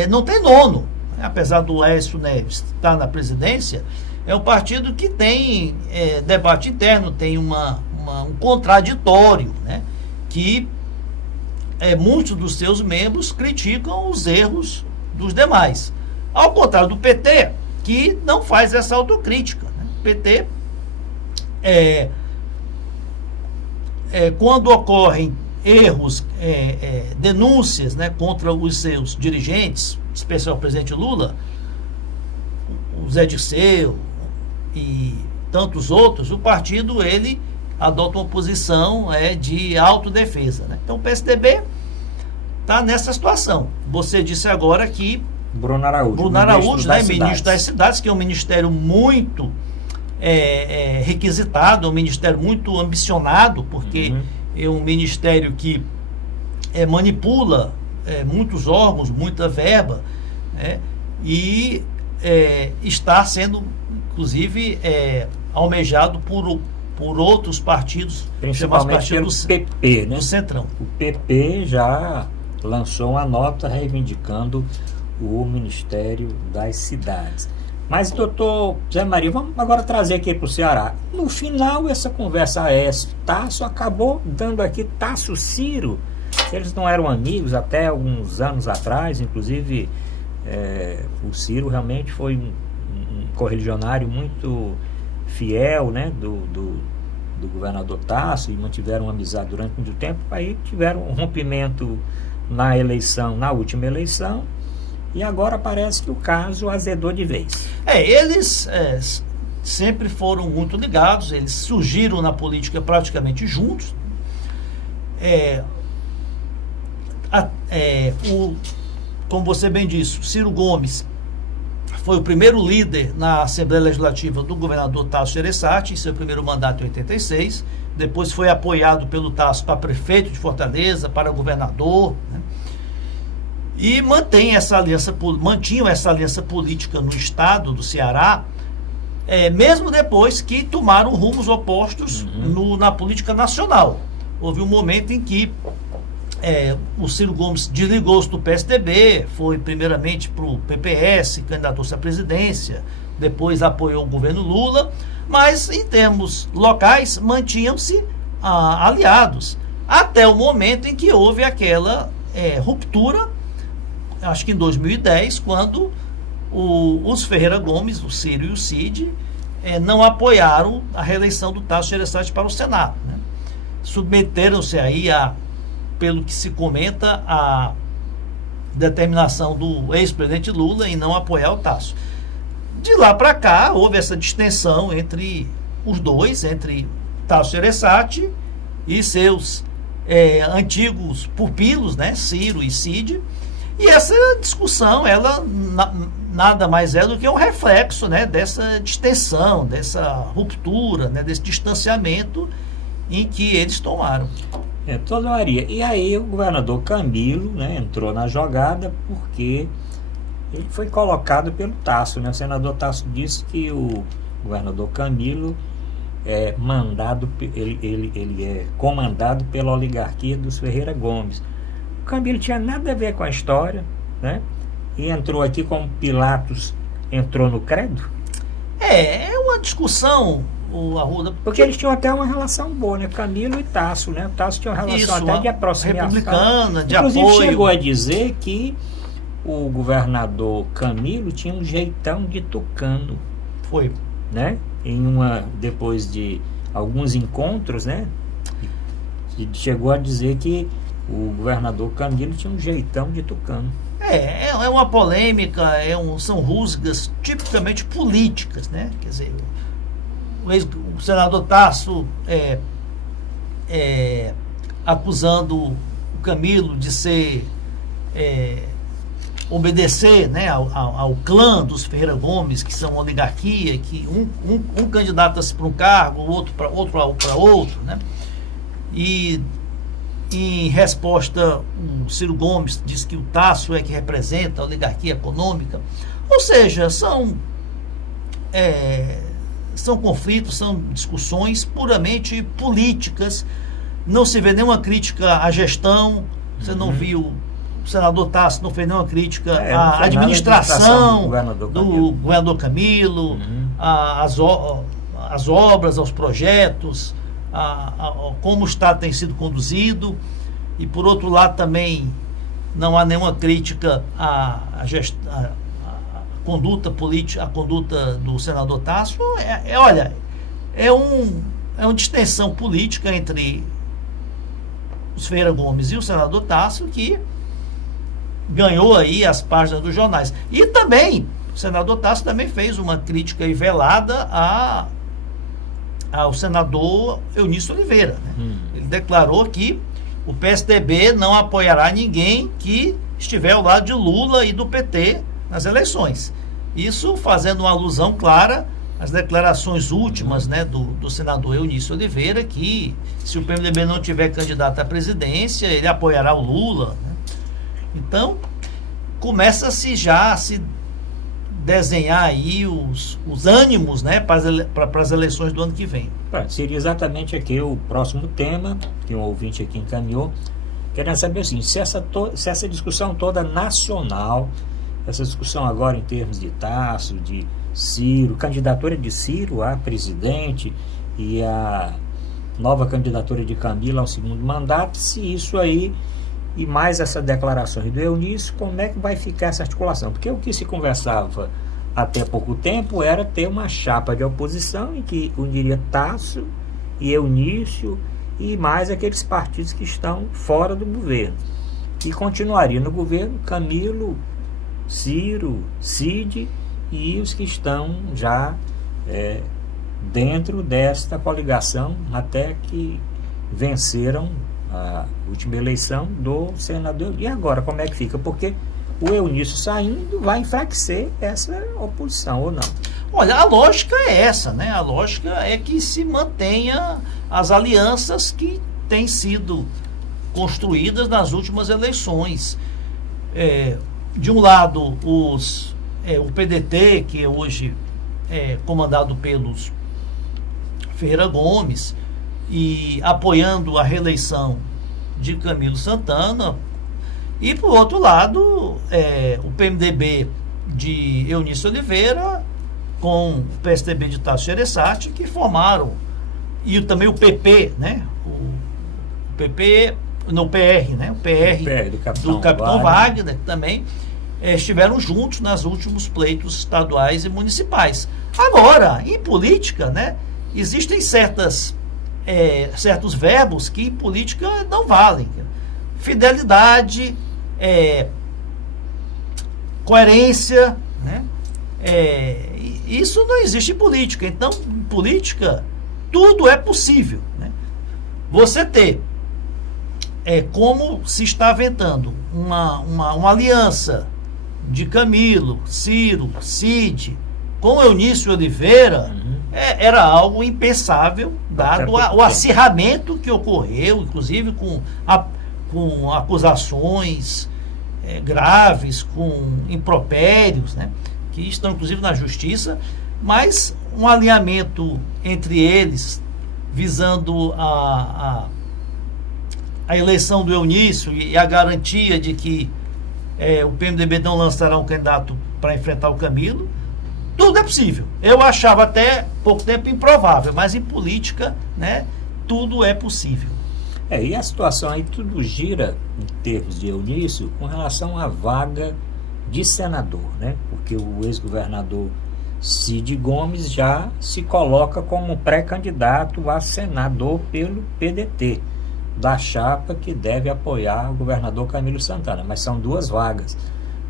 não tem dono, né? Apesar do Aécio Neves estar na presidência, é um partido que tem debate interno, tem um contraditório, né? Que muitos dos seus membros criticam os erros dos demais. Ao contrário do PT, que não faz essa autocrítica, né? O PT, quando ocorrem erros, denúncias, né, contra os seus dirigentes, especialmente o presidente Lula, o Zé Dirceu e tantos outros, o partido ele adota uma posição de autodefesa, né? Então o PSDB está nessa situação. Você disse agora que Bruno Araújo, né, ministro das Cidades, que é um ministério muito requisitado, um ministério muito ambicionado, porque é um ministério que manipula muitos órgãos, muita verba, né, e está sendo, inclusive, almejado por outros partidos, principalmente pelo PP, né? Do Centrão. O PP já lançou uma nota reivindicando o Ministério das Cidades. Mas, doutor Zé Maria, vamos agora trazer aqui para o Ceará. No final, essa conversa Aécio-Tasso acabou dando aqui Tasso-Ciro. Eles não eram amigos até alguns anos atrás, inclusive o Ciro realmente foi um correligionário muito fiel, né, do governador Tasso, e mantiveram uma amizade durante muito tempo. Aí tiveram um rompimento na última eleição, e agora parece que o caso azedou de vez. Eles sempre foram muito ligados, eles surgiram na política praticamente juntos. Como você bem disse, Ciro Gomes foi o primeiro líder na Assembleia Legislativa do governador Tasso Gereissati, em seu primeiro mandato em 86. Depois foi apoiado pelo Tasso para prefeito de Fortaleza, para governador, né? E mantinham essa aliança política no estado do Ceará, mesmo depois que tomaram rumos opostos na política nacional. Houve um momento em que o Ciro Gomes desligou-se do PSDB, foi primeiramente para o PPS, candidatou-se à presidência, depois apoiou o governo Lula, mas em termos locais mantinham-se aliados, até o momento em que houve aquela ruptura, acho que em 2010, quando os Ferreira Gomes, o Ciro e o Cid, não apoiaram a reeleição do Tasso Gereissati para o Senado, né? Submeteram-se aí a pelo que se comenta, a determinação do ex-presidente Lula em não apoiar o Tasso. De lá para cá, houve essa distensão entre os dois, entre Tasso Gereissati e seus antigos pupilos, né, Ciro e Cid. E essa discussão, ela nada mais é do que um reflexo, né, dessa distensão, dessa ruptura, né, desse distanciamento em que eles tomaram. Toda Maria. E aí o governador Camilo, né, entrou na jogada porque ele foi colocado pelo Tasso, né? O senador Tasso disse que o governador Camilo é mandado, ele é comandado pela oligarquia dos Ferreira Gomes. O Camilo tinha nada a ver com a história, né? E entrou aqui como Pilatos entrou no credo. É uma discussão, o Arruda. Porque eles tinham até uma relação boa, né? Camilo e Tasso, né? O Tasso tinha uma relação até de aproximação. Republicana, de inclusive, apoio. Chegou a dizer que o governador Camilo tinha um jeitão de tucano. Foi. Né? Depois de alguns encontros, né? Chegou a dizer que o governador Camilo tinha um jeitão de tucano. É uma polêmica, são rusgas tipicamente políticas, né? Quer dizer, o senador Tasso acusando o Camilo de ser obedecer, né, ao clã dos Ferreira Gomes, que são uma oligarquia, que um candidata-se para um cargo, o outro para outro, né? E em resposta, o Ciro Gomes diz que o Tasso é que representa a oligarquia econômica. Ou seja, são conflitos, são discussões puramente políticas. Não se vê nenhuma crítica à gestão. Você não viu, o senador Tasso não fez nenhuma crítica à administração do governador Camilo, às obras, aos projetos, como o Estado tem sido conduzido. E por outro lado também não há nenhuma crítica à conduta política, a conduta do senador Tasso. Olha, é uma distensão política entre os Ferreira Gomes e o senador Tasso que ganhou aí as páginas dos jornais. E também, o senador Tasso também fez uma crítica aí velada ao senador Eunício Oliveira, né? Ele declarou que o PSDB não apoiará ninguém que estiver ao lado de Lula e do PT nas eleições. Isso fazendo uma alusão clara às declarações últimas, né, do senador Eunício Oliveira, que se o PMDB não tiver candidato à presidência, ele apoiará o Lula, né? Então, começa-se já a se desenhar aí os ânimos, né, para as eleições do ano que vem. Seria exatamente aqui o próximo tema que um ouvinte aqui encaminhou, querendo saber assim, se essa discussão toda nacional, essa discussão agora em termos de Tasso, de Ciro, candidatura de Ciro a presidente e a nova candidatura de Camilo ao segundo mandato, se isso aí e mais essa declaração do Eunício, como é que vai ficar essa articulação? Porque o que se conversava até pouco tempo era ter uma chapa de oposição em que uniria Tasso e Eunício e mais aqueles partidos que estão fora do governo. E continuaria no governo Camilo, Ciro, Cid e os que estão já dentro desta coligação até que venceram a última eleição do senador. E agora como é que fica? Porque o Eunício saindo vai enfraquecer essa oposição, ou não? Olha, a lógica é essa, né? A lógica é que se mantenha as alianças que têm sido construídas nas últimas eleições. De um lado, o PDT, que hoje é comandado pelos Ferreira Gomes, e apoiando a reeleição de Camilo Santana, e por outro lado o PMDB de Eunício Oliveira com o PSDB de Tasso Gereissati, que formaram, e também o PP, né? O PP, não, o PR, né? O PR do Capitão Wagner, que também estiveram juntos nos últimos pleitos estaduais e municipais. Agora, em política, né, existem certos verbos que em política não valem. fidelidade, coerência, né? Isso não existe em política. Então, em política, tudo é possível, né? Você ter, como se está aventando, uma aliança de Camilo, Ciro, Cid, com Eunício Oliveira, era algo impensável, dado o acirramento que ocorreu, inclusive com acusações graves, com impropérios, né, que estão inclusive na justiça, mas um alinhamento entre eles, visando a eleição do Eunício e a garantia de que o PMDB não lançará um candidato para enfrentar o Camilo. Tudo é possível. Eu achava até pouco tempo improvável, mas em política, né, tudo é possível. E a situação aí tudo gira, em termos de Eunício, com relação à vaga de senador, né? Porque o ex-governador Cid Gomes já se coloca como pré-candidato a senador pelo PDT, da chapa que deve apoiar o governador Camilo Santana, mas são duas vagas.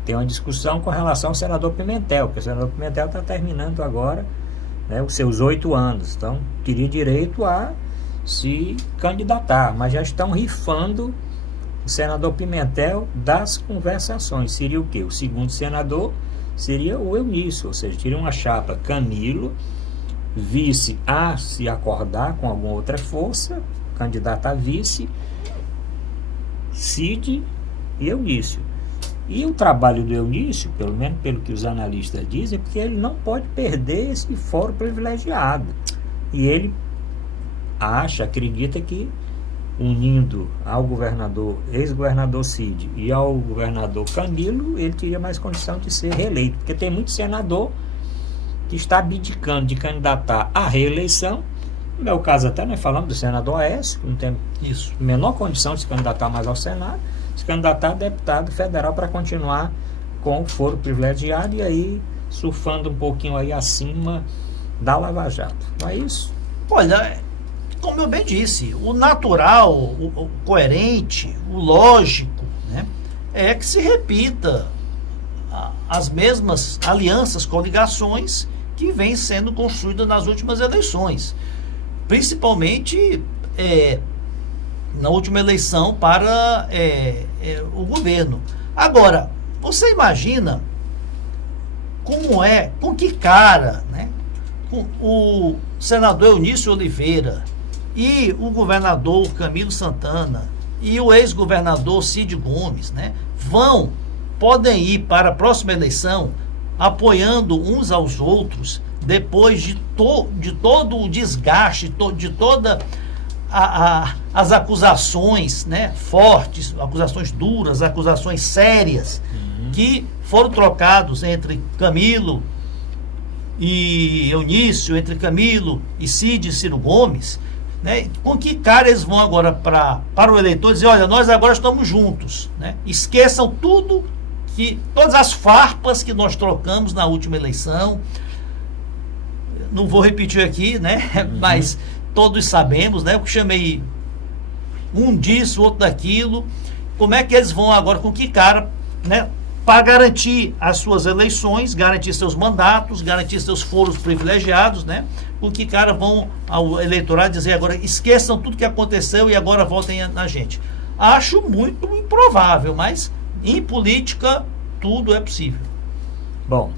Tem uma discussão com relação ao senador Pimentel, porque o senador Pimentel está terminando agora, né, os seus 8 anos, então teria direito a se candidatar, mas já estão rifando o senador Pimentel das conversações. Seria o quê? O segundo senador seria o Eunício, ou seja, teria uma chapa Camilo, vice a se acordar com alguma outra força, candidato a vice, Cid e Eunício. E o trabalho do Eunício, pelo menos pelo que os analistas dizem, é porque ele não pode perder esse foro privilegiado. E ele acredita que, unindo ao governador, ex-governador Cid e ao governador Camilo, ele teria mais condição de ser reeleito. Porque tem muito senador que está abdicando de candidatar à reeleição. No meu caso até nós falamos do senador Aécio, que não tem menor condição de se candidatar mais ao Senado, se candidatar a deputado federal para continuar com o foro privilegiado e aí surfando um pouquinho aí acima da Lava Jato. Não é isso? Olha, como eu bem disse, o natural, o coerente, o lógico, né, é que se repita as mesmas alianças, coligações que vêm sendo construídas nas últimas eleições. Principalmente na última eleição para o governo. Agora, você imagina com que cara, né, com o senador Eunício Oliveira e o governador Camilo Santana e o ex-governador Cid Gomes, né, podem ir para a próxima eleição apoiando uns aos outros, depois de todo o desgaste, de toda as acusações, né, fortes, acusações duras, acusações sérias, que foram trocados entre Camilo e Eunício, entre Camilo e Cid e Ciro Gomes, né? Com que cara eles vão agora para o eleitor dizer, olha, nós agora estamos juntos, né? Esqueçam todas as farpas que nós trocamos na última eleição. Não vou repetir aqui, né? Mas todos sabemos, né? Eu chamei um disso, outro daquilo. Como é que eles vão agora, com que cara, né? Para garantir as suas eleições, garantir seus mandatos, garantir seus foros privilegiados, né? Com que cara vão ao eleitorado dizer agora, esqueçam tudo que aconteceu e agora votem na gente. Acho muito improvável, mas em política tudo é possível. Bom,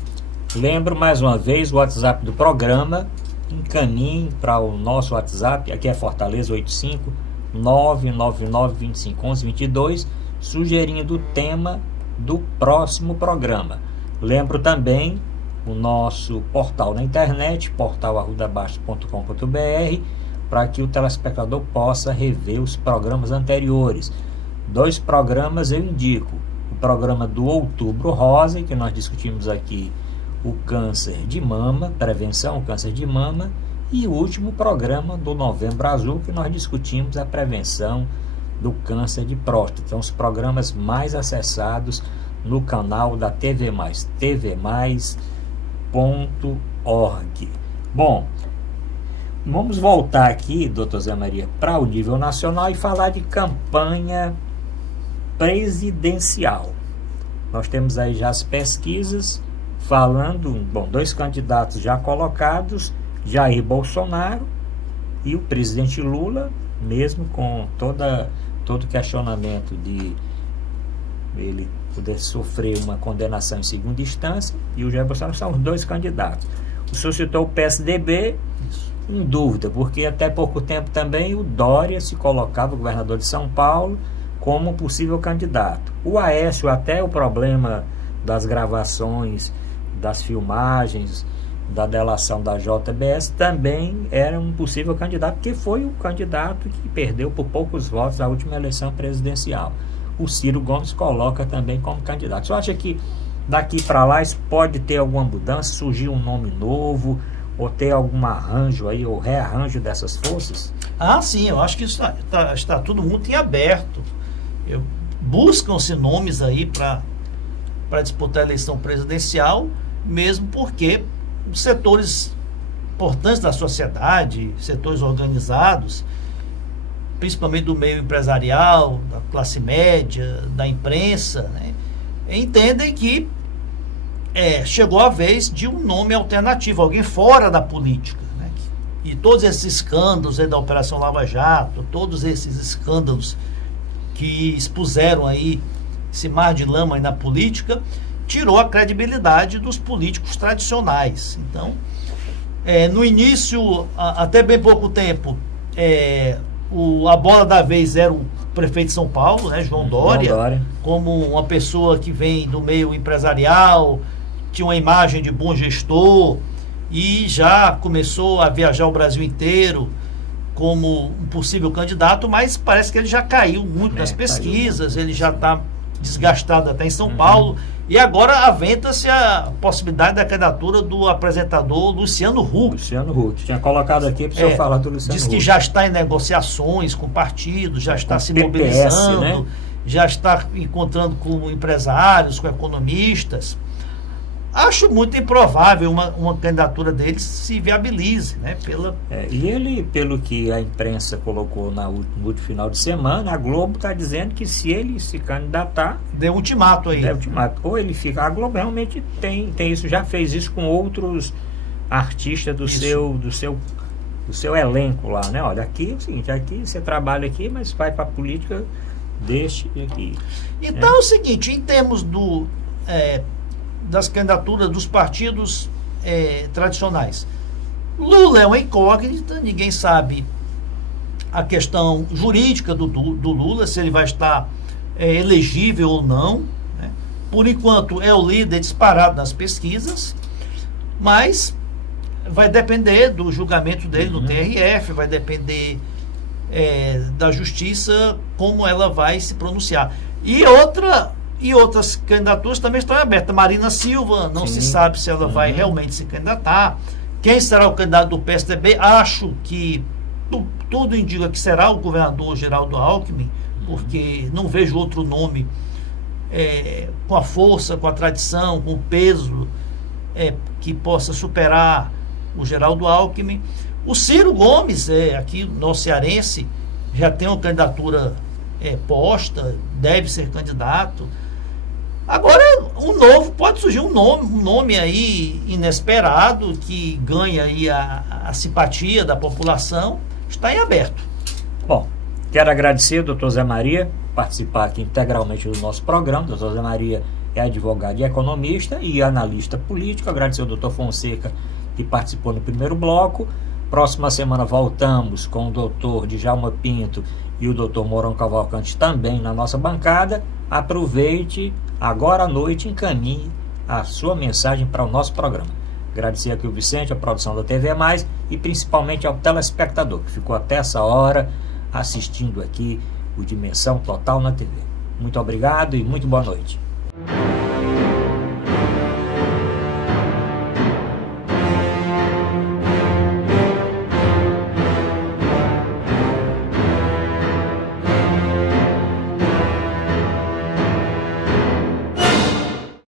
lembro mais uma vez o WhatsApp do programa, encaminhe para o nosso WhatsApp, aqui é Fortaleza 85 999 25 11 22, sugerindo o tema do próximo programa. Lembro também o nosso portal na internet, portal@arrudabaixo.com.br, para que o telespectador possa rever os programas anteriores. 2 programas eu indico: o programa do Outubro Rosa, que nós discutimos aqui o câncer de mama, prevenção ao câncer de mama, e o último programa do Novembro Azul, que nós discutimos a prevenção do câncer de próstata. São os programas mais acessados no canal da TV Mais, tvmais.org. Bom, vamos voltar aqui, doutor Zé Maria, para o nível nacional e falar de campanha presidencial. Nós temos aí já as pesquisas falando, bom, 2 candidatos já colocados, Jair Bolsonaro e o presidente Lula, mesmo com todo questionamento de ele poder sofrer uma condenação em segunda instância, e o Jair Bolsonaro são os 2 candidatos. O senhor citou o PSDB, em dúvida, porque até pouco tempo também o Dória se colocava, o governador de São Paulo, como possível candidato. O Aécio, até o problema das gravações, das filmagens, da delação da JBS, também era um possível candidato, porque foi o candidato que perdeu por poucos votos a última eleição presidencial. O Ciro Gomes coloca também como candidato. Você acha que daqui para lá isso pode ter alguma mudança, surgir um nome novo, ou ter algum arranjo aí, ou rearranjo dessas forças? Ah, sim, eu acho que isso está tudo muito em aberto. Buscam-se nomes aí para disputar a eleição presidencial, mesmo porque os setores importantes da sociedade, setores organizados, principalmente do meio empresarial, da classe média, da imprensa, né, entendem que chegou a vez de um nome alternativo, alguém fora da política, né? E todos esses escândalos aí da Operação Lava Jato, todos esses escândalos que expuseram aí esse mar de lama aí na política, tirou a credibilidade dos políticos tradicionais. Então, no início, até bem pouco tempo, a bola da vez era o prefeito de São Paulo, né, João Dória, como uma pessoa que vem do meio empresarial, tinha uma imagem de bom gestor e já começou a viajar o Brasil inteiro como um possível candidato, mas parece que ele já caiu muito nas pesquisas, ele já está desgastado até em São Paulo, e agora aventa-se a possibilidade da candidatura do apresentador Luciano Huck. Luciano Huck, tinha colocado aqui para o senhor falar do Luciano Huck. Diz que já está em negociações com partidos, já está se PPS, mobilizando, né? Já está encontrando com empresários, com economistas. Acho muito improvável uma candidatura dele se viabilize, né? E ele, pelo que a imprensa colocou no último final de semana, a Globo está dizendo que se ele se candidatar... Deu ultimato aí. Ou ele fica... A Globo realmente tem isso, já fez isso com outros artistas do seu elenco lá, né? Olha, aqui é o seguinte, aqui você trabalha aqui, mas vai para a política, deixe aqui. Então é o seguinte, em termos das candidaturas dos partidos tradicionais, Lula é uma incógnita, ninguém sabe a questão jurídica do Lula, se ele vai estar elegível ou não, né? Por enquanto é o líder disparado nas pesquisas, mas vai depender do julgamento dele no TRF, vai depender da justiça, como ela vai se pronunciar. E outras candidaturas também estão abertas. Marina Silva, não se sabe se ela vai realmente se candidatar. Quem será o candidato do PSDB? Acho que tudo indica que será o governador Geraldo Alckmin, porque não vejo outro nome com a força, com a tradição, com o peso que possa superar o Geraldo Alckmin. O Ciro Gomes, aqui nosso cearense, já tem uma candidatura posta, deve ser candidato. Agora, pode surgir um nome aí inesperado, que ganha aí a simpatia da população, está em aberto. Bom, quero agradecer ao doutor Zé Maria participar aqui integralmente do nosso programa. O doutor Zé Maria é advogado e economista e analista político. Agradecer ao doutor Fonseca, que participou no primeiro bloco. Próxima semana voltamos com o doutor Djalma Pinto e o doutor Mourão Cavalcante também na nossa bancada. Aproveite, agora à noite, encaminhe a sua mensagem para o nosso programa. Agradecer aqui o Vicente, a produção da TV+, e principalmente ao telespectador que ficou até essa hora assistindo aqui o Dimensão Total na TV. Muito obrigado e muito boa noite.